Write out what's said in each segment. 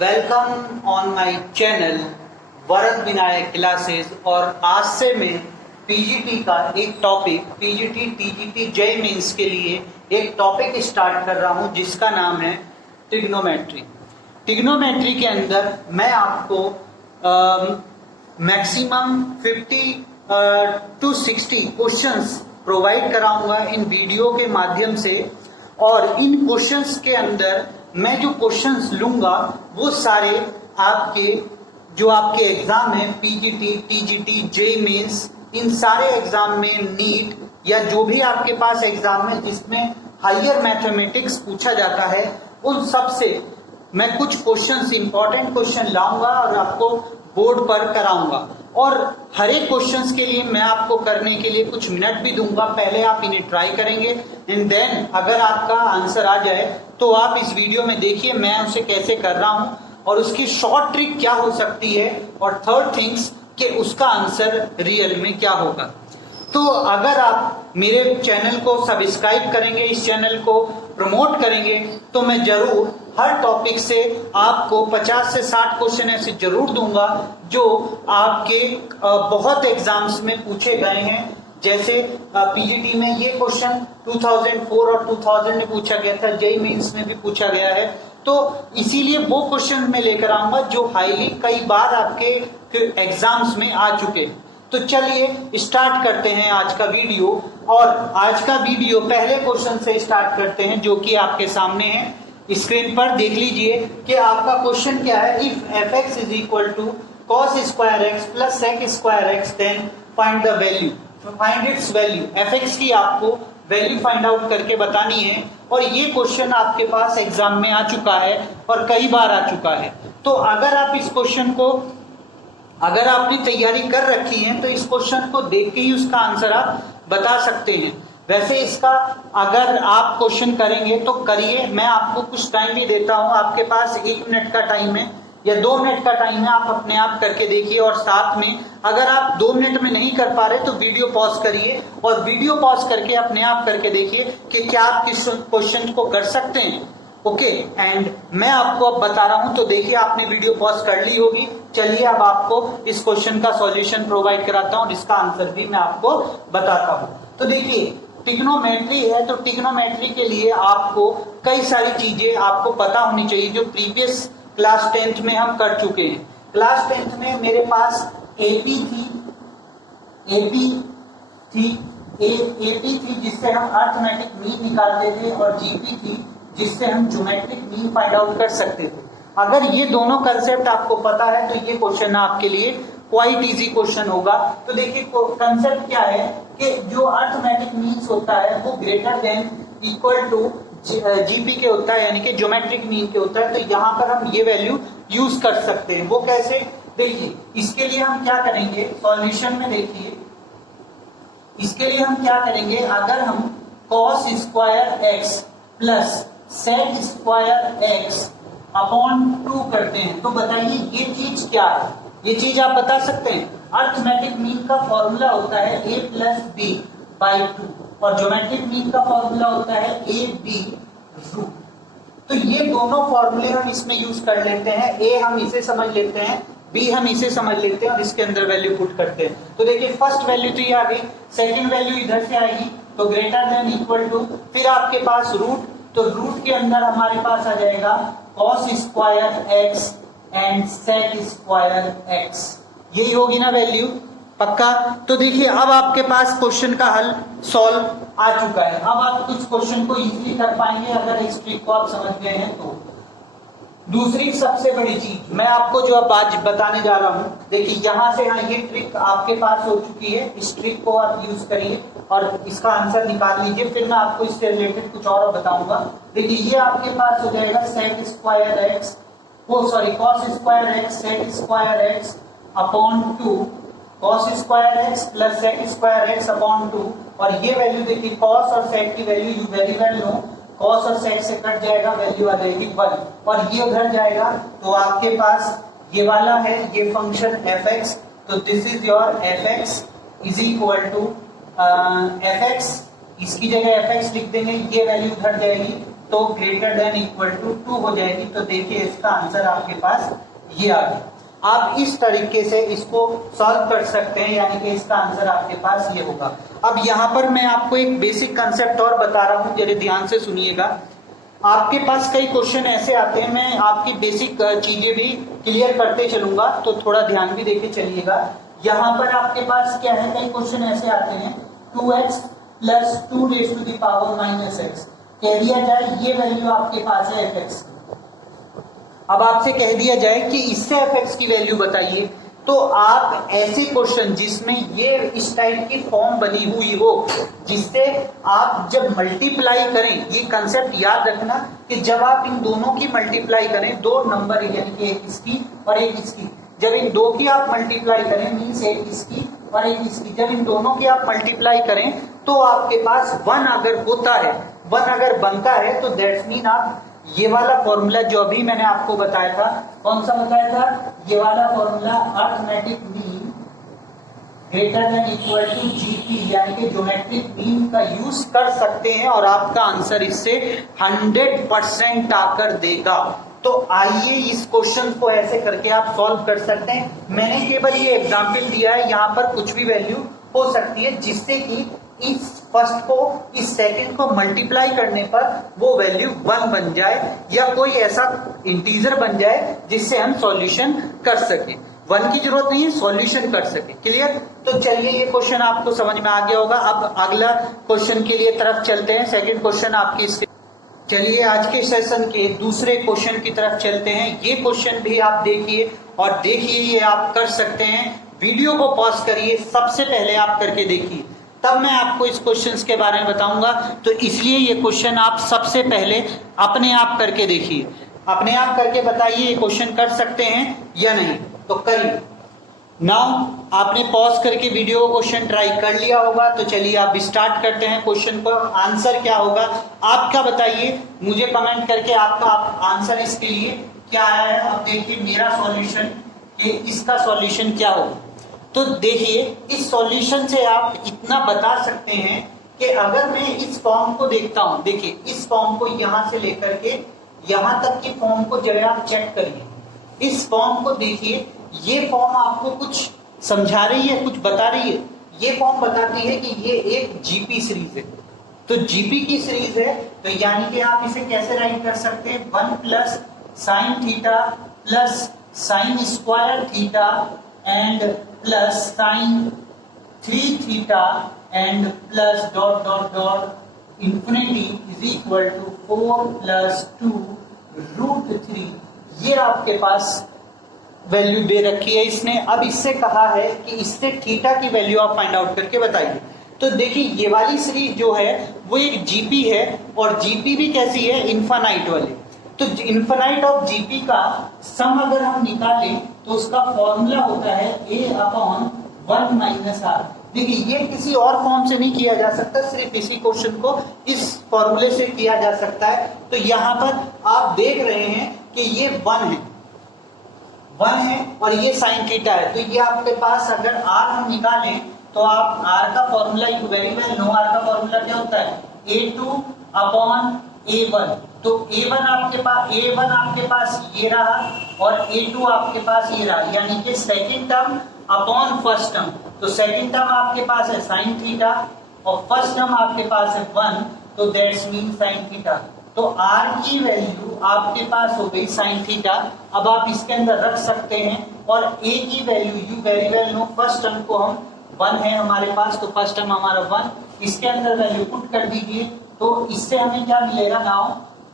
Welcome on my channel Varad Vinayak classes. और आज से मैं पीजीटी का एक topic, PGT TGT JEE Mains के लिए एक टॉपिक स्टार्ट कर रहा हूं जिसका नाम है ट्रिग्नोमेट्री। ट्रिग्नोमेट्री के अंदर मैं आपको मैक्सिमम 50 to 60 क्वेश्चंस प्रोवाइड कराऊंगा इन वीडियो के माध्यम से। और इन क्वेश्चंस के अंदर मैं जो क्वेश्चंस लूंगा वो सारे आपके एग्जाम है, पीजीटी टीजीटी जेईई मेंस, इन सारे एग्जाम में, नीट या जो भी आपके पास एग्जाम है जिसमें हायर मैथमेटिक्स पूछा जाता है, उन सब से मैं कुछ क्वेश्चंस, इंपॉर्टेंट क्वेश्चन लाऊंगा और आपको बोर्ड पर कराऊंगा। और हर एक क्वेश्चंस के लिए मैं आपको करने के लिए कुछ मिनट भी दूंगा। पहले आप इन्हें ट्राई करेंगे एंड देन अगर आपका आंसर आ जाए तो आप इस वीडियो में देखिए मैं उसे कैसे कर रहा हूं और उसकी शॉर्ट ट्रिक क्या हो सकती है, और थर्ड थिंग्स कि उसका आंसर रियल में क्या होगा। तो अगर आप मेरे चैनल को सब्सक्राइब करेंगे, इस चैनल को प्रमोट करेंगे, तो मैं जरूर हर टॉपिक से आपको 50 से 60 क्वेश्चन ऐसे जरूर दूंगा जो आपके बहुत एग्जाम्स में पूछे गए हैं। जैसे पीजीटी में ये क्वेश्चन 2004 और 2000 में पूछा गया था, जेईई मेंस में भी पूछा गया है, तो इसीलिए वो क्वेश्चन मैं लेकर आऊंगा जो हाईली कई बार आपके एग्जाम्स में आ चुके हैं। तो चलिए स्टार्ट करते हैं आज का वीडियो। और आज का वीडियो पहले क्वेश्चन से स्टार्ट करते हैं जो कि आपके सामने है स्क्रीन पर। देख लीजिए कि आपका क्वेश्चन क्या है। If F x is equal to cos square x plus sec square X then find the value, find its value. F X की आपको वैल्यू फाइंड आउट करके बतानी है। और ये क्वेश्चन आपके पास एग्जाम में आ चुका है और कई बार आ चुका है। तो अगर आप इस क्वेश्चन को, अगर आपने तैयारी कर रखी है तो इस क्वेश्चन को देख के ही उसका आंसर आप बता सकते हैं। वैसे इसका अगर आप क्वेश्चन करेंगे तो करिए, मैं आपको कुछ टाइम भी देता हूं। आपके पास 1 मिनट का टाइम है या 2 मिनट का टाइम है, आप अपने आप करके देखिए। और साथ में अगर आप 2 मिनट में नहीं कर पा रहे तो वीडियो पॉज करिए और वीडियो पॉज करके अपने आप करके देखिए कि क्या आप किस क्वेश्चन को कर सकते हैं। ओके, एंड मैं आपको अब बता रहा हूं। तो देखिए आपने वीडियो पॉज कर ली होगी। चलिए अब आपको इस क्वेश्चन का सॉल्यूशन प्रोवाइड कराता हूं, जिसका आंसर भी मैं आपको बताता हूं। तो देखिए ट्रिग्नोमेट्री है, तो ट्रिग्नोमेट्री के लिए आपको कई सारी चीजें आपको पता होनी चाहिए जो प्रीवियस क्लास 10th में हम कर चुके हैं। क्लास 10th में मेरे पास एपी थी जिससे हम अर्थमेटिक मीन निकालते थे, और जीपी थी जिससे हम ज्योमेट्रिक मीन फाइंड आउट कर सकते थे। अगर ये दोनों कंसेप्ट आपको पता है तो ये क्वेश्चन आपके लिए क्वाइट इजी क्वेश्चन होगा। तो देखिए कंसेप्ट क्या है कि जो अर्थमेटिक मीन्स होता है वो greater than equal to GP के होता है, यानी कि ज्योमेट्रिक मीन के होता है। तो यहाँ पर हम ये वैल्यू यूज कर सकते हैं। वो कैसे, देखिए इसके लिए हम क्या करेंगे, सॉल्यूशन में देखिए इसके लिए हम क्या करेंगे। अगर हम cos square x plus sec square x upon 2 करते हैं तो बताइए ये चीज क्या है। ये चीज आप बता सकते हैं। अर्थमेटिक मीन का फॉर्मूला होता है a प्लस बी बाई 2 और ज्योमेट्रिक मीन का फॉर्मूला होता है a b रूट। तो ये दोनों फॉर्मूले हम इसमें यूज कर लेते हैं। a हम इसे समझ लेते हैं, b हम इसे समझ लेते हैं और इसके अंदर वैल्यू पुट करते हैं। तो देखिए फर्स्ट वैल्यू तो ये आ गई, सेकंड वैल्यू इधर से आएगी तो ग्रेटर देन इक्वल टू, फिर आपके पास रूट, तो रूट के अंदर हमारे पास आ जाएगा cos square x and sec square x. यही होगी ना वैल्यू, पक्का। तो देखिए अब आपके पास क्वेश्चन का हल सॉल्व आ चुका है। अब आप इस क्वेश्चन को इजीली कर पाएंगे अगर इस ट्रिक को आप समझ गए हैं तो। दूसरी सबसे बड़ी चीज मैं आपको जो अब आज बताने जा रहा हूं, देखिए यहां से ये ट्रिक आपके पास हो चुकी है। इस ट्रिक को आप यूज करिए और इसका आंसर निकाल लीजिए, फिर मैं आपको इससे रिलेटेड कुछ और बताऊंगा। देखिए ये आपके पास हो जाएगा sec square x, cos square x sec square x upon 2, cos square x plus sec square x upon 2। और ये वैल्यू देखिए कॉस और सेक की value you very well know, cos और सेक से कट जाएगा, वैल्यू आ जाएगी 1 और ये उधर जाएगा तो आपके पास ये वाला है, ये फंक्शन एफ एक्स। तो this is your f x is equal to f x, इसकी जगह एफ एक्स लिख देंगे, ये वैल्यू उधर जाएगी तो ग्रेटर देन इक्वल टू 2 हो जाएगी। तो देखिए इसका आंसर आपके पास ये आ गया। आप इस तरीके से इसको सॉल्व कर सकते हैं, यानी कि इसका आंसर आपके पास ये होगा। अब यहाँ पर मैं आपको एक बेसिक कंसेप्ट और बता रहा हूँ, जरा ध्यान से सुनिएगा। आपके पास कई क्वेश्चन ऐसे आते हैं, मैं आपकी बेसिक चीजें भी क्लियर करते चलूंगा, तो थोड़ा ध्यान भी देके चलिएगा। यहाँ पर आपके पास क्या है, कई क्वेश्चन ऐसे आते हैं 2x plus 2 raise to the power minus x, कह दिया जाए ये वैल्यू आपके पास है fx। अब आपसे कह दिया जाए कि इससे fx की वैल्यू बताइए, तो आप ऐसे क्वेश्चन जिसमें ये इस टाइप की फॉर्म बनी हुई हो, जिससे आप जब मल्टीप्लाई करें, ये कंसेप्ट याद रखना कि जब आप इन दोनों की मल्टीप्लाई करें, दो नंबर यानी कि एक इसकी और एक इसकी, जब इन दो की आप मल्टीप्लाई करें मीन्स एक इसकी और एक इसकी, जब इन दोनों की आप मल्टीप्लाई करें तो आपके पास 1 अगर होता है, 1 अगर बनता है, तो दैट्स मीन आप ये वाला फॉर्मूला जो अभी मैंने आपको बताया था, कौन सा बताया था, ये वाला formula arithmetic mean greater than equal to GP यानी कि ज्योमेट्रिक मीन का यूज कर सकते हैं और आपका आंसर इससे 100% आकर देगा। तो आइए इस क्वेश्चन को ऐसे करके आप सॉल्व कर सकते हैं। मैंने केवल ये एग्जांपल दिया है, यहाँ पर कुछ भी वैल्यू हो सकती है, जिससे कि इस फर्स्ट को इस सेकंड को मल्टीप्लाई करने पर वो वैल्यू 1 बन जाए, या कोई ऐसा इंटीजर बन जाए जिससे हम सॉल्यूशन कर सकें। 1 की जरूरत नहीं है, सॉल्यूशन कर सके। क्लियर? तो चलिए ये क्वेश्चन आपको समझ में आ गया होगा। अब अगला क्वेश्चन के लिए तरफ चलते हैं। सेकंड क्वेश्चन आपकी चलिए आज के सेशन के दूसरे क्वेश्चन की तरफ चलते हैं। ये क्वेश्चन भी आप देखिए और देखिए ये आप कर सकते हैं। वीडियो को पॉज करिए, सबसे पहले आप करके देखिए, तब मैं आपको इस क्वेश्चन के बारे में बताऊंगा। तो इसलिए ये क्वेश्चन आप सबसे पहले अपने आप करके देखिए, अपने आप करके बताइए ये क्वेश्चन कर सकते हैं या नहीं। तो करिए। नाउ आपने पॉज करके वीडियो क्वेश्चन ट्राई कर लिया होगा, तो चलिए आप स्टार्ट करते हैं क्वेश्चन को। आंसर क्या होगा आपका बताइए, मुझे कमेंट करके आपका आंसर इसके लिए क्या आया है। अब देखिए मेरा सॉल्यूशन, इसका सॉल्यूशन क्या होगा। तो देखिए इस सॉल्यूशन से आप इतना बता सकते हैं कि अगर मैं इस फॉर्म को देखता हूं, देखिए इस फॉर्म को यहां से लेकर के यहां तक की फॉर्म को जरा आप चेक करिए। इस फॉर्म को देखिए, ये फॉर्म आपको कुछ समझा रही है, कुछ बता रही है। ये फॉर्म बताती है कि ये एक जीपी सीरीज है। तो जीपी की सीरीज है, तो यानी कि आप इसे कैसे राइट कर सकते हैं, 1 plus sine theta plus sine square theta and plus sine 3 theta and plus dot dot dot infinity is equal to 4 plus 2 root 3। ये आपके पास वैल्यू दे रखी है इसने। अब इससे कहा है कि इससे थीटा की वैल्यू आप फाइंड आउट करके बताइए। तो देखिए ये वाली सीरीज जो है वो एक जीपी है, और जीपी भी कैसी है, इनफाइनाइट वाली। तो इनफाइनाइट ऑफ जीपी का सम अगर हम निकालें तो उसका फॉर्मूला होता है a/1 माइनस आर। देखिए ये किसी और फॉर्म से नहीं किया जा सकता, सिर्फ इसी क्वेश्चन को इस फॉर्मूले से किया जा सकता है। तो यहाँ पर आप देख रहे हैं कि ये 1 है और ये साइन थीटा है। तो ये आपके पास अगर आर हम निकालें तो आप आर का formula you very well know, R का फॉर्मूला क्या होता है, a2/a1। तो a1 आपके पास ये रहा और a2 आपके पास ये रहा, यानी कि second term upon first term. तो सेकंड टर्म आपके पास है साइन थीटा और फर्स्ट टर्म आपके पास है 1, तो दैट्स मीन साइन थीटा। तो r की वैल्यू आपके पास हो गई साइन थीटा। अब आप इसके अंदर रख सकते हैं, और a की value you very well know, first term को हम 1 है हमारे पास, तो फर्स्ट टर्म हमारा 1, इसके अंदर वैल्यू पुट कर दीजिए। तो इससे हमें क्या मिलेगा नाउ,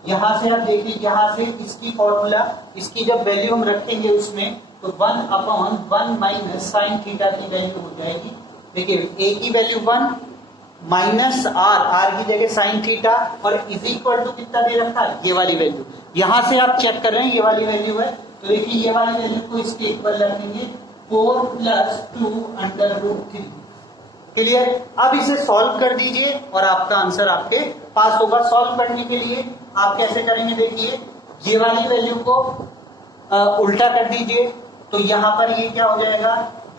यहाँ से आप देखिए, यहाँ से इसकी फॉर्मूला, इसकी जब वैल्यू हम रखेंगे उसमें, तो 1/1 माइनस साइन थीटा की वैल्यू हो जाएगी। देखिए a की वैल्यू 1 माइनस आर की जगह साइन थीटा, और इज इक्वल टू कितना दे रखा है, ये वाली वैल्यू। यहां से आप चेक कर रहे हैं ये वाली वैल्यू है, तो देखिए ये वाली वैल्यू को इसके इक्वल रखेंगे 4 प्लस 2 अंडर रूट 3। क्लियर? अब इसे सॉल्व कर दीजिए और आपका आंसर आपके पास होगा। सॉल्व करने के लिए आप कैसे करेंगे, देखिए ये वाली वैल्यू को उल्टा कर दीजिए, तो यहाँ पर ये क्या हो जाएगा,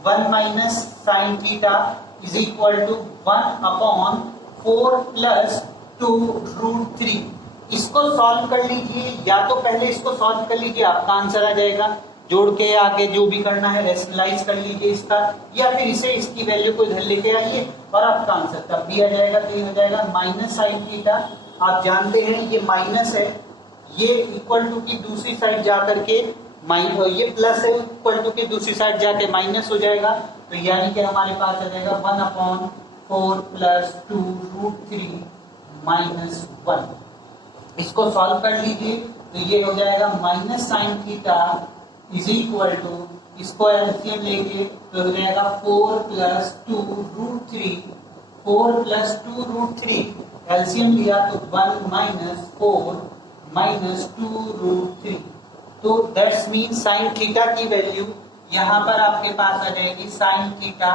1 minus sine theta is equal to 1/4 plus 2 root 3। इसको सॉल्व कर लीजिए, या तो पहले इसको सॉल्व कर लीजिए, आपका आंसर आ जाएगा, जोड़ के आगे जो भी करना है रेशनलाइज कर लीजिए इसका, या फिर इसे इसकी वैल्यू को इधर लेके आइए और आपका आंसर तब भी आ जाएगा। तो ये हो जाएगा माइनस साइन थीटा। आप जानते हैं ये माइनस है, ये इक्वल टू की दूसरी साइड जाकर के ये प्लस है, इक्वल टू की दूसरी साइड जाके माइनस हो जाएगा। तो यानी कि हमारे पास आ जाएगा 1/4 प्लस 2 रूट 3 माइनस 1। इसको सॉल्व कर लीजिए तो ये हो जाएगा minus sine theta is equal to, इसको एलसीएम लेंगे तो हो जाएगा 4 plus 2 root 3, 4 plus 2 root 3 LCM लिया तो 1 माइनस 4 माइनस 2 रूट 3। तो दैट्स मीन साइन थीटा की वैल्यू यहाँ पर आपके पास आ जाएगी, sine theta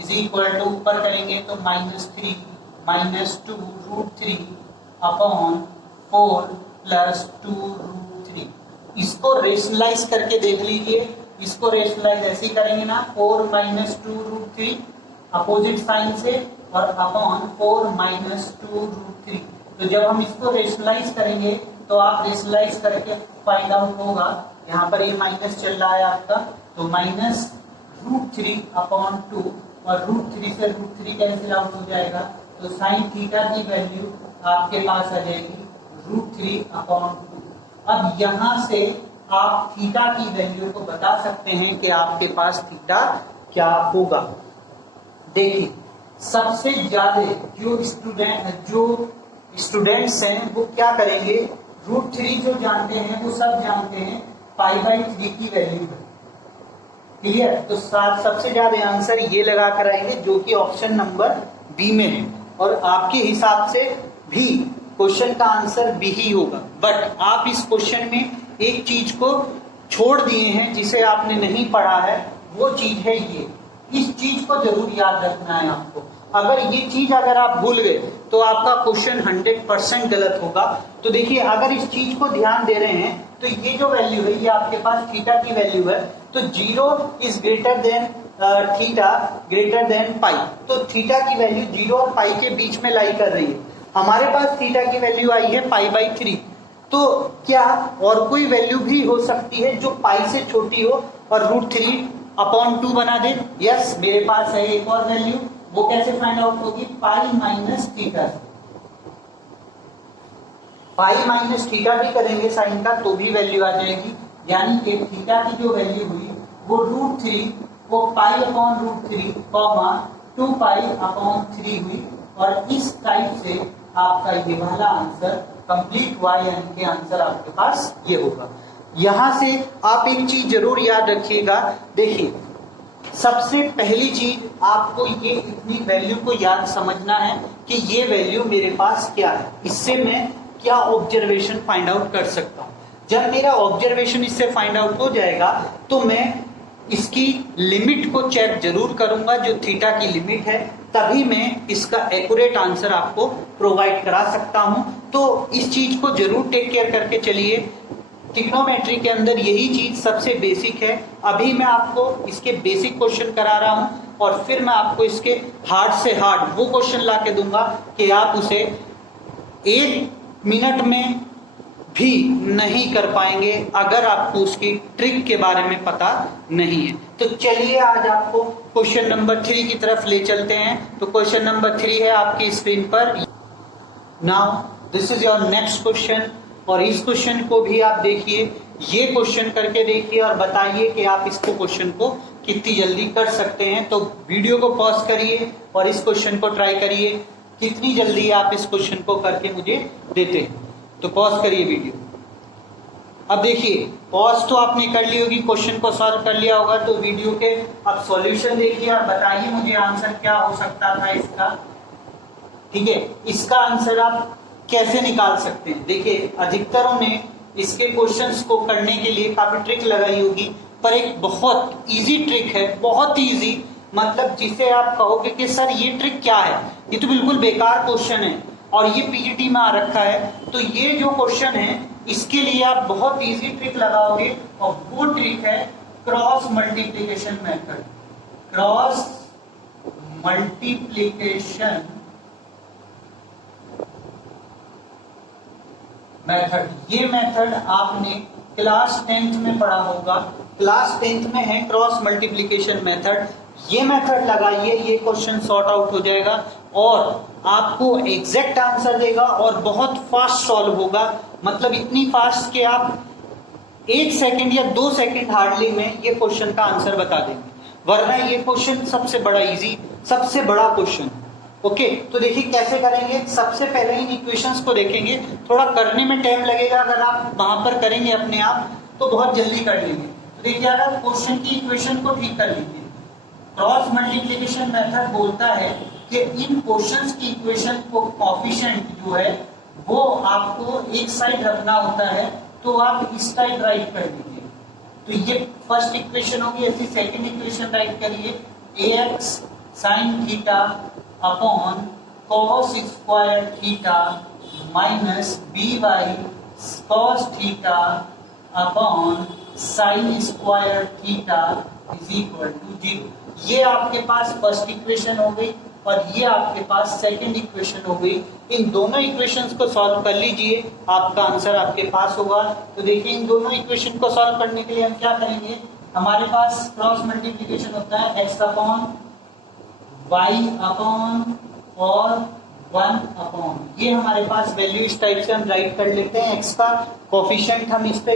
is equal to, ऊपर करेंगे तो -3 minus 2 root 3 upon 4 plus 2 root 3। इसको रेशनलाइज करके देख लीजिए, इसको रेशनलाइज ऐसे ही करेंगे ना, 4 माइनस 2 रूट 3 अपोजिट साइन से और अपॉन 4 माइनस 2 रूट 3। तो जब हम इसको रेशनलाइज करेंगे तो आप रेशनलाइज करके फाइंड आउट होगा, यहाँ पर ये माइनस चल रहा है आपका, तो माइनस रूट 3 अपॉन 2 और रूट 3 से रूट 3 कैंसिल आउट हो जाएगा। तो साइन थीटा की वैल्यू आपके पास आ जाएगी रूट 3 अपॉन 2। अब यहाँ से आप थीटा की वैल्यू को बता सकते हैं कि आपके पास थीटा क्या होगा। देखिए सबसे ज्यादा जो स्टूडेंट्स हैं वो क्या करेंगे, रूट 3 जो जानते हैं वो सब जानते हैं π/3 की वैल्यू है, क्लियर। तो सबसे ज्यादा आंसर ये लगा कर आएंगे जो कि ऑप्शन नंबर बी में है, और आपके हिसाब से भी क्वेश्चन का आंसर बी ही होगा। बट आप इस क्वेश्चन में एक चीज को छोड़ दिए हैं जिसे आपने नहीं पढ़ा है, वो चीज है ये, इस चीज को जरूर याद रखना है आपको। अगर ये चीज अगर आप भूल गए तो आपका क्वेश्चन 100% गलत होगा। तो देखिए अगर इस चीज को ध्यान दे रहे हैं तो ये जो वैल्यू है ये आपके पास थीटा की वैल्यू है, तो 0 is greater than theta greater than pi, तो थीटा की वैल्यू 0 और पाई के बीच में लाई कर रही है। हमारे पास थीटा की वैल्यू आई है π/3, तो क्या और कोई वैल्यू भी हो सकती है जो पाई से छोटी हो और रूट 3 अपॉन 2 बना दे? यस, मेरे पास है एक और वैल्यू, वो कैसे फाइंड आउट होगी, pi minus theta. Pi minus theta भी करेंगे साइन का तो भी वैल्यू आ जाएगी, यानी कि थीटा की जो वैल्यू हुई वो रूट 3 वो pi upon root 3 comma 2 pi upon 3 हुई, और इस टाइप से आपका ये वाला आंसर कंप्लीट हुआ, यानी कि आंसर आपके पास ये होगा। यहां से आप एक चीज जरूर याद रखिएगा, देखिए सबसे पहली चीज आपको ये इतनी वैल्यू को याद समझना है कि ये वैल्यू मेरे पास क्या है, इससे मैं क्या ऑब्जर्वेशन फाइंड आउट कर सकता हूं। जब मेरा ऑब्जर्वेशन इससे फाइंड आउट हो जाएगा तो मैं इसकी लिमिट को चेक जरूर करूंगा, जो थीटा की लिमिट है, तभी मैं इसका एक्यूरेट आंसर आपको प्रोवाइड करा सकता हूं। तो इस चीज को जरूर टेक केयर करके चलिए। ट्रिग्नोमेट्री के अंदर यही चीज सबसे बेसिक है। अभी मैं आपको इसके बेसिक क्वेश्चन करा रहा हूं और फिर मैं आपको इसके हार्ड से हार्ड वो क्वेश्चन ला के दूंगा कि आप उसे 1 मिनट में भी नहीं कर पाएंगे अगर आपको उसकी ट्रिक के बारे में पता नहीं है। तो चलिए आज आपको क्वेश्चन नंबर 3 की तरफ ले चलते हैं। तो क्वेश्चन नंबर 3 है आपकी स्क्रीन पर। Now this is your next question, और इस क्वेश्चन को भी आप देखिए, ये क्वेश्चन करके देखिए और बताइए कि आप इसको क्वेश्चन को कितनी जल्दी कर सकते हैं। तो वीडियो को पॉज करिए और इस क्वेश्चन को ट्राई करिए, कितनी जल्दी आप इस क्वेश्चन को करके मुझे देते हैं। तो पॉज करिए वीडियो। अब देखिए पॉज तो आपने कर ली होगी, क्वेश्चन को सॉल्व कर लिया होगा, तो वीडियो के अब सॉल्यूशन देखिए और बताइए मुझे आंसर क्या हो सकता था इसका। ठीक है, इसका आंसर आप कैसे निकाल सकते हैं। देखिए अधिकतरों ने इसके क्वेश्चंस को करने के लिए काफी ट्रिक लगाई होगी, पर एक बहुत इजी ट्रिक है, बहुत इजी, मतलब जिसे आप कहोगे कि सर ये ट्रिक क्या है, ये तो बिल्कुल बेकार क्वेश्चन है और ये पीजीटी में आ रखा है। तो ये जो क्वेश्चन है इसके लिए आप बहुत इजी ट्रिक लगाओगे, और वो ट्रिक है cross multiplication method. Cross multiplication method, ये मेथड आपने क्लास 10th में पढ़ा होगा। क्लास 10th में है क्रॉस मल्टीप्लिकेशन मेथड। ये मेथड लगाइए, ये क्वेश्चन सॉर्ट आउट हो जाएगा और आपको एग्जैक्ट आंसर देगा और बहुत फास्ट सॉल्व होगा। मतलब इतनी फास्ट कि आप 1 सेकंड या 2 सेकंड हार्डली में ये क्वेश्चन का आंसर बता देंगे, वरना ये क्वेश्चन सबसे बड़ा इजी, सबसे बड़ा क्वेश्चन। ओके, तो देखिए कैसे करेंगे। सबसे पहले इन इक्वेशंस को देखेंगे, थोड़ा करने में टाइम लगेगा, अगर आप वहां पर करेंगे अपने आप तो बहुत जल्दी कर लेंगे। तो देखिए अगर क्वेश्चन की इक्वेशन को ठीक कर लीजिए, क्रॉस मल्टीप्लिकेशन मेथड बोलता है कि इन क्वेश्चंस की इक्वेशन को कोफिशिएंट जो है वो आपको एक साइड रखना होता है, तो आप इस टाइप राइट कर दीजिए। तो ये फर्स्ट इक्वेशन होगी, ऐसी सेकंड इक्वेशन राइट करिए, ax sin theta upon cos square theta minus by cos theta upon sin square theta is equal to 0। ये आपके पास फर्स्ट इक्वेशन हो गई और ये आपके पास सेकंड इक्वेशन हो गई। इन दोनों इक्वेशंस को सॉल्व कर लीजिए, आपका आंसर आपके पास होगा। तो देखिए इन दोनों इक्वेशन को सॉल्व करने के लिए हम क्या करेंगे, हमारे पास क्रॉस मल्टीप्लिकेशन होता है x अपॉन y अपॉन और 1 अपॉन, ये हमारे पास वैल्यू इस टाइप से हम राइट कर लेते हैं। x का कोफिशिएंट हम इस पे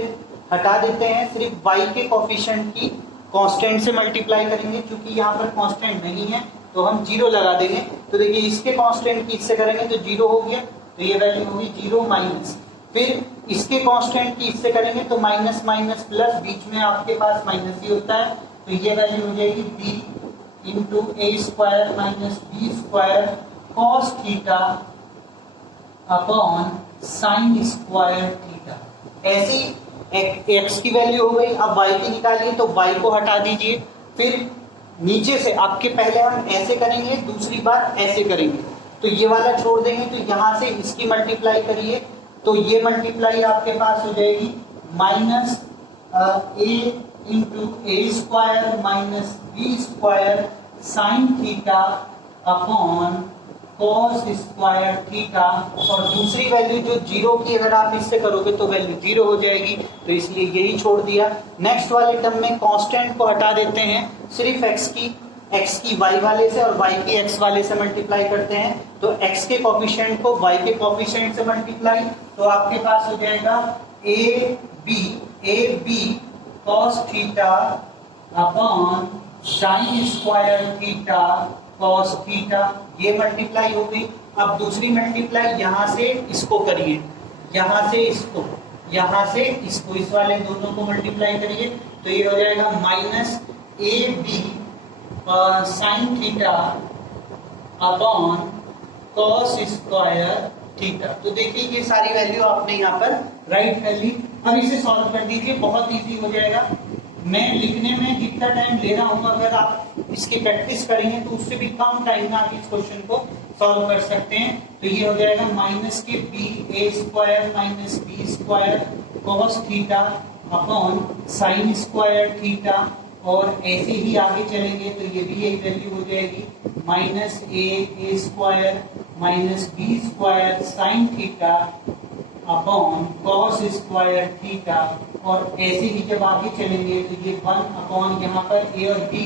हटा देते हैं, सिर्फ y के कोफिशिएंट की कांस्टेंट से मल्टीप्लाई करेंगे, क्योंकि यहाँ पर कांस्टेंट नहीं है तो हम 0 लगा देंगे। तो देखिए इसके कांस्टेंट की इससे करेंगे तो 0 हो गया, तो ये वैल्यू होगी 0 माइनस, फिर इसके कांस्टेंट की इससे करेंगे तो माइनस माइनस प्लस, बीच में आपके पास माइनस ही होता है, तो ये वैल्यू हो जाएगी b into A square minus B square cos theta upon sine square theta. ऐसी x की वैल्यू हो गई। अब y की निकालिए, तो y को हटा दीजिए, फिर नीचे से आपके पहले हम ऐसे करेंगे, दूसरी बार ऐसे करेंगे, तो ये वाला छोड़ देंगे, तो यहां से इसकी मल्टीप्लाई करिए, तो ये मल्टीप्लाई आपके पास हो जाएगी minus a into A square minus B square sine theta upon cos square theta, और दूसरी वैल्यू जो 0 की अगर आप इससे करोगे तो वैल्यू 0 हो जाएगी, तो इसलिए यही छोड़ दिया। नेक्स्ट वाले टर्म में कांस्टेंट को हटा देते हैं, सिर्फ x की y वाले से और y की x वाले से मल्टीप्लाई करते हैं, तो x के कोफिशिएंट को y के कोफिशिएंट से मल्टीप्लाई, तो आपके पास हो जाएगा a b cos theta upon sine square theta cos theta, ये मल्टीप्लाई हो गई। अब दूसरी मल्टीप्लाई यहाँ से इसको करिए, यहाँ से इसको, यहाँ से इसको, इस वाले दोनों को मल्टीप्लाई करिए, तो ये हो जाएगा minus A B sine theta upon cos square theta. तो देखिए ये सारी वैल्यू आपने यहाँ पर राइट कर ली। अब इसे सॉल्व कर दीजिए, बहुत इजी हो जाएगा। मैं लिखने में जितना टाइम ले रहा हूँ, अगर आप इसकी प्रैक्टिस करेंगे तो उससे भी कम टाइम में आप इस क्वेश्चन को सॉल्व कर सकते हैं। तो ये हो जाएगा माइनस के B A square minus B square cos theta upon sine square theta, और ऐसे ही आगे चलेंगे तो ये भी यही वैल्यू हो जाएगी minus A square minus B square sine theta upon cos square theta, और ऐसे ही जब आगे चलेंगे तो ये 1 अपॉन, यहाँ पर ए और बी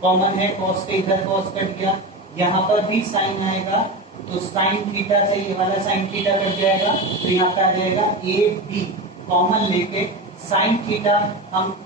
कॉमन है, कॉस से इधर कॉस कट गया, यहाँ पर भी साइन आएगा, तो साइन थीटा से ये वाला साइन थीटा कट जाएगा, तो यहाँ पे आ जाएगा ए बी कॉमन लेके साइन थीटा हम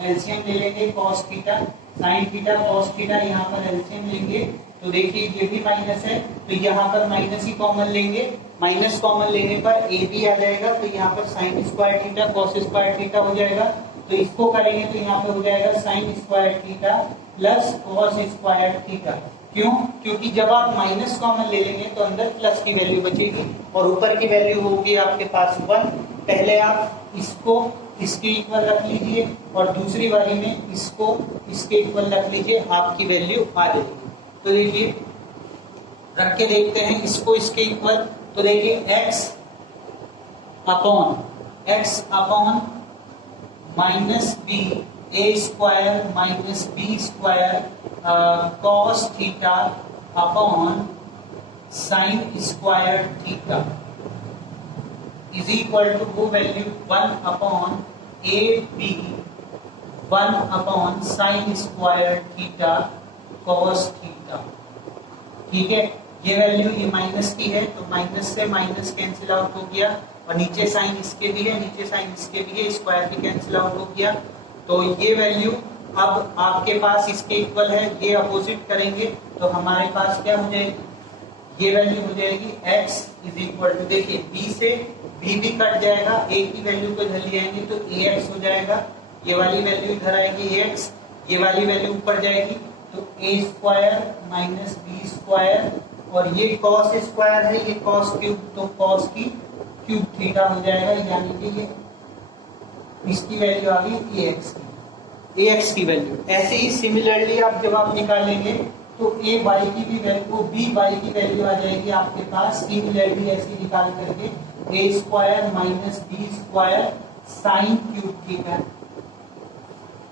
एलसीएम ले लेंगे, cos theta sine theta cos theta, यहाँ पर एलसीएम लेंगे, तो देखिए ये भी माइनस है, तो यहाँ पर माइनस ही कॉमन लेंगे, माइनस कॉमन लेने पर ए बी आ जाएगा, तो यहाँ पर sign square theta cos square theta हो जाएगा, तो इसको करेंगे तो यहाँ पर हो जाएगा sign square theta plus cos square theta. क्यों? क्योंकि जब आप माइनस कॉमन ले लेंगे तो अंदर प्लस की वैल्यू बचेगी और ऊपर की वैल्यू होगी आपके पास 1। पहले आप इसको इसके इक्वल रख लीजिए और दूसरी वाली में इसको इसके इक्वल रख लीजिए, आपकी वैल्यू आ जाएगी। तो देखिए रख के देखते हैं इसको इसके इक्वल, तो देखिए x upon minus B A square minus B square cos theta upon sine square theta, is equal to वो value 1 upon A B 1 upon sine square theta cos theta. ठीक है, ये वैल्यू ये माइनस की है तो माइनस से minus cancel out हो गया, और नीचे साइन इसके भी है, नीचे साइन इसके भी है, स्क्वायर भी कैंसिल आउट हो गया। तो ये वैल्यू अब आपके पास इसके इक्वल है, ये अपोजिट करेंगे तो हमारे पास क्या हो जाएगी, ये वैल्यू हो जाएगी x इज इक्वल टू, देखिए b से b भी कट जाएगा, a की वैल्यू को इधर ले आएंगे तो ax हो जाएगा, ये वाली वैल्यू इधर आएगी ax, ये वाली वैल्यू ऊपर जाएगी तो a square minus B square, और ये cos स्क्वायर है, ये cos क्यूब, तो cos की क्यूब थीटा हो जाएगा, यानी कि ये इसकी वैल्यू आ गई ax की वैल्यू। ऐसे ही सिमिलरली आप जब आप निकालेंगे तो a y की भी वैल्यू, b y की वैल्यू आ जाएगी आपके पास सिमिलरली ऐसे निकाल करके a square minus B square sine cube theta.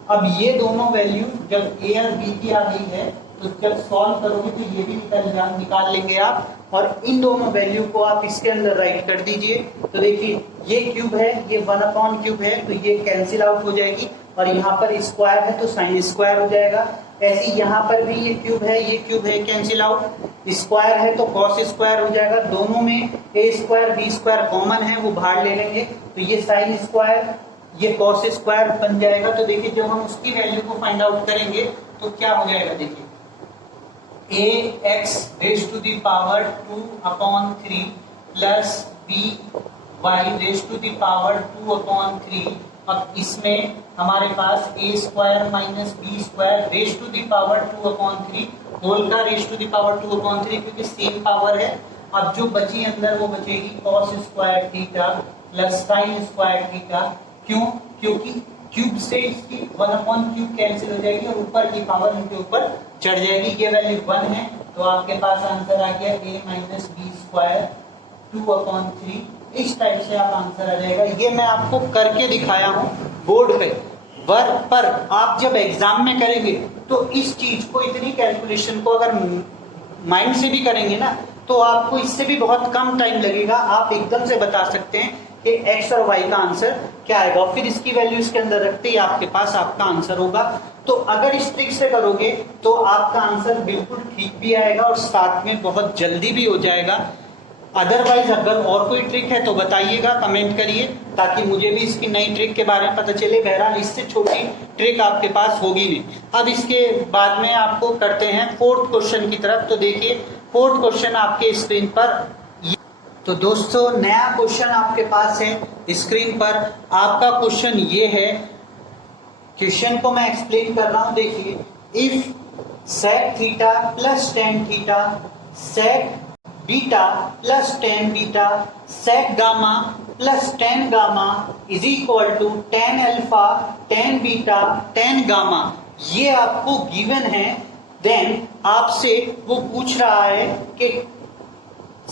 अब ये दोनों वैल्यू जब a और b की आ गई है तो जब सॉल्व करोगे तो ये भी निकाल लेंगे आप, और इन दोनों वैल्यू को आप इसके अंदर राइट कर दीजिए। तो देखिए ये क्यूब है, ये 1 अपॉन क्यूब है तो ये कैंसिल आउट हो जाएगी, और यहाँ पर स्क्वायर है तो साइन स्क्वायर हो जाएगा। ऐसे यहाँ पर भी ये क्यूब है कैंसिल आउट, स्क्वायर है तो कॉस स्क्वायर हो जाएगा, दोनों में a square B square common है वो बाहर ले लेंगे तो ये साइन स्क्वायर ये कॉस स्क्वायर बन जाएगा। तो देखिए जब हम उसकी वैल्यू को फाइंड आउट करेंगे तो क्या हो जाएगा, देखिए ax raise to the power 2 upon 3 plus by raise to the power 2 upon 3। अब इसमें हमारे पास a square minus B square raise to the power 2 upon 3 whole का raise to the power 2 upon 3, क्योंकि सेम पावर है। अब जो बची अंदर वो बचेगी cos square theta plus sine square theta. क्यों? क्योंकि क्यूब से इसकी 1 अपॉन क्यूब कैंसिल हो जाएगी और ऊपर की पावर इनके ऊपर चढ़ जाएगी। ये वैल्यू 1 है तो आपके पास आंसर आ गया a minus B square 2 upon 3। इस टाइप से आप आंसर आ जाएगा। ये मैं आपको करके दिखाया हूँ बोर्ड पे, पर आप जब एग्जाम में करेंगे तो इस चीज को, इतनी कैलकुलेशन को अगर माइंड से भी करेंगे ना तो आपको इससे भी बहुत कम टाइम लगेगा। आप एकदम से बता सकते हैं कि x और y का आंसर क्या आएगा, और फिर इसकी वैल्यू इसके अंदर रखते ही आपके पास आपका आंसर होगा। तो अगर इस ट्रिक से करोगे तो आपका आंसर बिल्कुल ठीक भी आएगा और साथ में बहुत जल्दी भी हो जाएगा। अदरवाइज अगर और कोई ट्रिक है तो बताइएगा, कमेंट करिए, ताकि मुझे भी इसकी नई ट्रिक के बारे में पता चले। बहरहाल इससे छोटी ट्रिक आपके पास होगी नहीं। अब इसके बाद में आपको करते हैं 4th क्वेश्चन की तरफ। तो देखिए 4th क्वेश्चन आपके स्क्रीन पर। तो दोस्तों नया क्वेश्चन आपके पास है स्क्रीन पर। आपका क्वेश्चन ये है, क्वेश्चन को मैं एक्सप्लेन कर रहा हूं। देखिए, if sec theta plus tan theta, sec beta plus tan beta, sec gamma plus tan gamma is equal to tan alpha tan beta tan gamma, ये आपको गिवन है। देन आपसे वो पूछ रहा है कि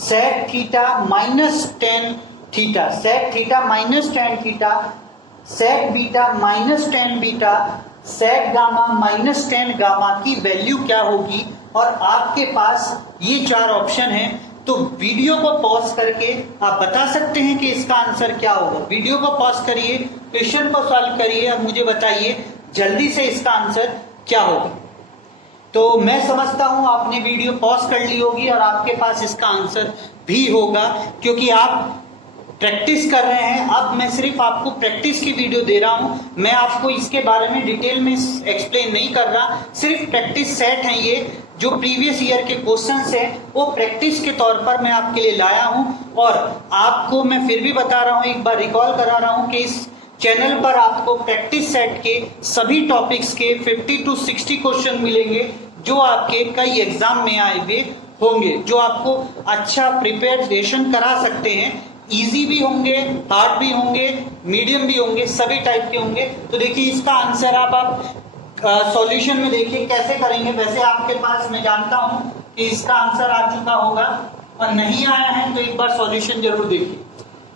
sec theta minus tan theta, sec theta minus tan theta, sec beta minus tan beta, sec gamma minus tan gamma की वैल्यू क्या होगी। और आपके पास ये 4 ऑप्शन हैं। तो वीडियो को पॉज करके आप बता सकते हैं कि इसका आंसर क्या होगा। वीडियो को पॉज करिए, क्वेश्चन को सॉल्व करिए और मुझे बताइए जल्दी से इसका आंसर क्या होगा। तो मैं समझता हूं आपने वीडियो पॉज कर ली होगी और आपके पास इसका आंसर भी होगा, क्योंकि आप प्रैक्टिस कर रहे हैं। अब मैं सिर्फ आपको प्रैक्टिस की वीडियो दे रहा हूं, मैं आपको इसके बारे में डिटेल में एक्सप्लेन नहीं कर रहा। सिर्फ प्रैक्टिस सेट है, ये जो प्रीवियस ईयर के क्वेश्चंस हैं वो प्रैक्टिस के तौर पर मैं आपके लिए लाया हूं। और आपको मैं फिर भी बता रहा हूं, एक बार रिकॉल करा रहा हूं कि इस चैनल पर आपको प्रैक्टिस सेट के सभी टॉपिक्स के 50 to 60 क्वेश्चन मिलेंगे, जो आपके कई एग्जाम में आए हुए होंगे, जो आपको अच्छा प्रिपरेशन करा सकते हैं। इजी भी होंगे, हार्ड भी होंगे, मीडियम भी होंगे, सभी टाइप के होंगे। तो देखिए इसका आंसर आप सॉल्यूशन में देखिए कैसे करेंगे। वैसे आपके पास मैं जानता हूं कि इसका आंसर आ चुका होगा, और नहीं आया है तो एक बार सॉल्यूशन जरूर देखिए।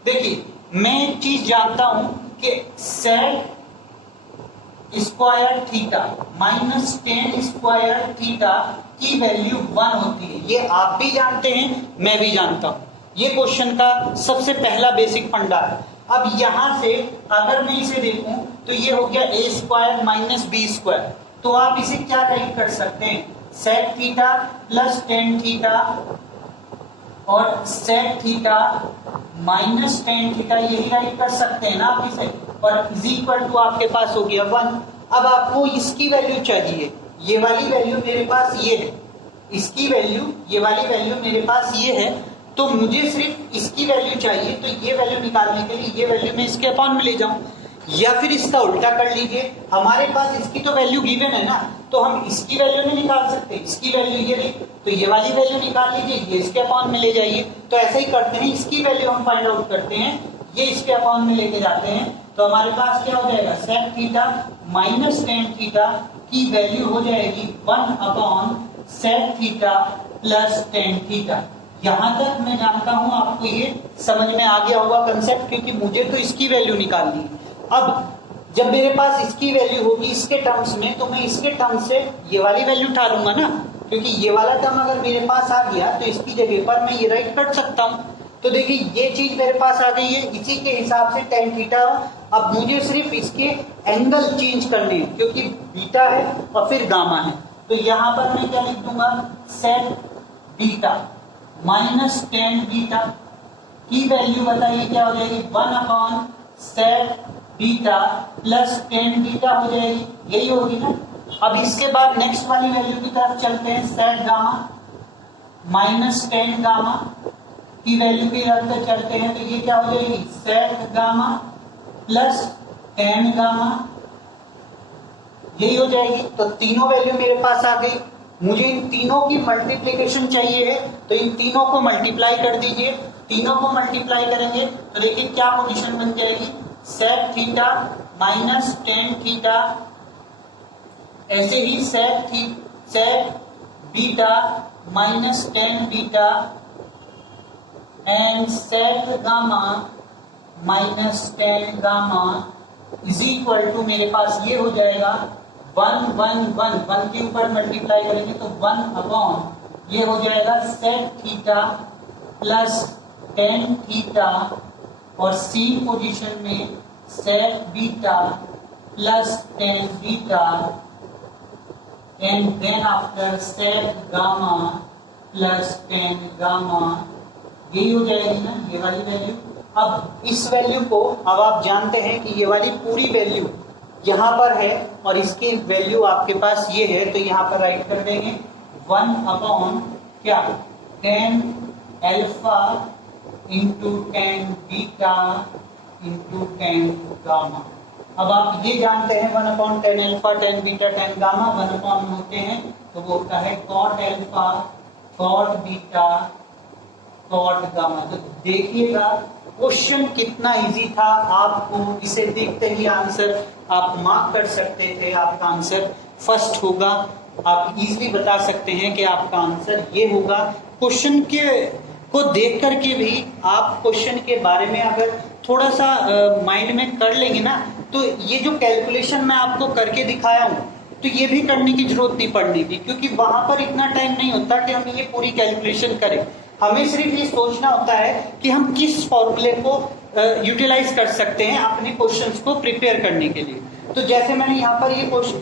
देखिए मैं एक चीज जानता हूं कि sec square theta minus tan square theta की वैल्यू 1 होती है। ये आप भी जानते हैं, मैं भी जानता हूं। ये क्वेश्चन का सबसे पहला बेसिक फंडा है। अब यहां से अगर मैं इसे देखूं तो ये हो गया a square minus B square, तो आप इसे क्या राइट कर सकते हैं, sec theta plus tan theta और sec theta minus tan theta, यही राइट कर सकते हैं ना आप इसे, और इज इक्वल टू आपके पास हो गया 1। अब आपको इसकी वैल्यू चाहिए, ये वाली वैल्यू मेरे पास ये है, इसकी वैल्यू ये वाली वैल्यू मेरे पास ये है, तो मुझे सिर्फ इसकी वैल्यू चाहिए। तो ये वैल्यू निकालने के लिए ये वैल्यू मैं इसके अपॉन में ले जाऊं, या फिर इसका उल्टा कर लीजिए, हमारे पास इसकी तो वैल्यू गिवन है ना, तो हम इसकी वैल्यू नहीं निकाल सकते, इसकी वैल्यू ये रही, तो ये वाली वैल्यू निकाल लीजिए, ये इसके अपॉन में ले जाइए। तो ऐसे ही करते हैं, इसकी वैल्यू हम फाइंड आउट करते हैं, ये इसके अपॉन में लेके जाते हैं, तो हमारे पास क्या हो जाएगा, sec theta minus tan theta की वैल्यू हो जाएगी 1 upon sec theta plus tan theta. यहां तक मैं जानता हूं आपको ये समझ में आ गया होगा कंसेप्ट, क्योंकि मुझे तो इसकी वैल्यू निकालनी है। अब जब मेरे पास इसकी वैल्यू होगी इसके टर्म्स में, तो मैं इसके टर्म्स से ये वाली वैल्यू उठा लूंगा ना, क्योंकि ये वाला टर्म अगर मेरे पास आ गया तो इसकी जगह पर मैं ये राइट कर सकता हूं। तो देखिए ये चीज मेरे पास आ गई है, इसी के हिसाब से टेन थीटा। अब मुझे सिर्फ इसके एंगल चेंज करने हैं, क्योंकि बीटा है और फिर गामा है, तो यहां पर मैं क्या लिख दूंगा, sec beta minus tan beta की वैल्यू बताइए क्या हो जाएगी, 1 upon sec beta plus tan beta हो जाएगी, यही होगी ना। अब इसके बाद नेक्स्ट वाली वैल्यू की तरफ चलते हैं, सेक गामा माइनस टेन गामा की वैल्यू भी रखकर चलते हैं, तो ये क्या हो जाएगी, सेक गामा प्लस टेन गामा, यही हो जाएगी। तो तीनों वैल्यू मेरे पास आ गई, मुझे इन तीनों की मल्टीप्लीकेशन चाहिए है, तो इन तीनों को मल्टीप्लाई कर दीजिए। तीनों को मल्टीप्लाई करेंगे तो देखिए क्या पोजीशन बन जाएगी, sec theta minus tan theta, ऐसे ही sec beta minus tan beta and sec gamma minus tan gamma is equal to मेरे पास ये हो जाएगा 1 1 1 1 के ऊपर मल्टीप्लाई करेंगे तो 1 अपॉन ये हो जाएगा sec theta plus tan theta, और सी पोजीशन में sec beta plus tan beta and then after sec gamma plus tan gamma, यही हो जाएगी ना ये वाली वैल्यू। अब इस वैल्यू को, अब आप जानते हैं कि ये वाली पूरी वैल्यू यहाँ पर है और इसकी वैल्यू आपके पास ये है, तो यहाँ पर राइट कर देंगे 1 अपॉन क्या, tan alpha into tan beta into tan gamma. अब आप ये जानते हैं 1 upon tan alpha tan beta tan gamma 1 upon होते हैं, तो वो होता है cot alpha cot beta cot gamma. तो देखिएगा क्वेश्चन कितना इजी था, आपको इसे देखते ही आंसर आप मार्क कर सकते थे, आपका आंसर फर्स्ट होगा, आप इजीली बता सकते हैं कि आपका आंसर ये होगा। क्वेश्चन के को देख करके भी आप क्वेश्चन के बारे में अगर थोड़ा सा माइंड में कर लेंगे ना, तो ये जो कैलकुलेशन मैं आपको करके दिखाया हूँ, तो ये भी करने की जरूरत नहीं पड़नी थी, क्योंकि वहां पर इतना टाइम नहीं होता कि हम ये पूरी कैलकुलेशन करें। हमें सिर्फ ये सोचना होता है कि हम किस फॉर्मूले को यूटिलाइज कर सकते हैं अपने क्वेश्चंस को प्रिपेयर करने के लिए। तो जैसे मैंने यहाँ पर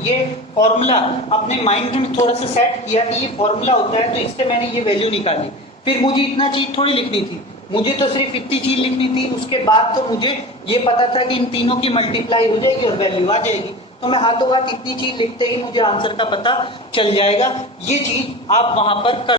ये फॉर्मूला अपने माइंड में थोड़ा सा सेट किया कि ये फॉर्मूला होता है, तो इससे मैंने ये वैल्यू निकाली। फिर मुझे इतना चीज थोड़ी लिखनी थी, मुझे तो सिर्फ इतनी चीज लिखनी थी, उसके बाद तो मुझे ये पता था कि इन तीनों की मल्टीप्लाई हो जाएगी और वैल्यू आ जाएगी, तो मैं हाथों हाथ इतनी चीज लिखते ही मुझे आंसर का पता चल जाएगा। ये चीज आप वहां पर कर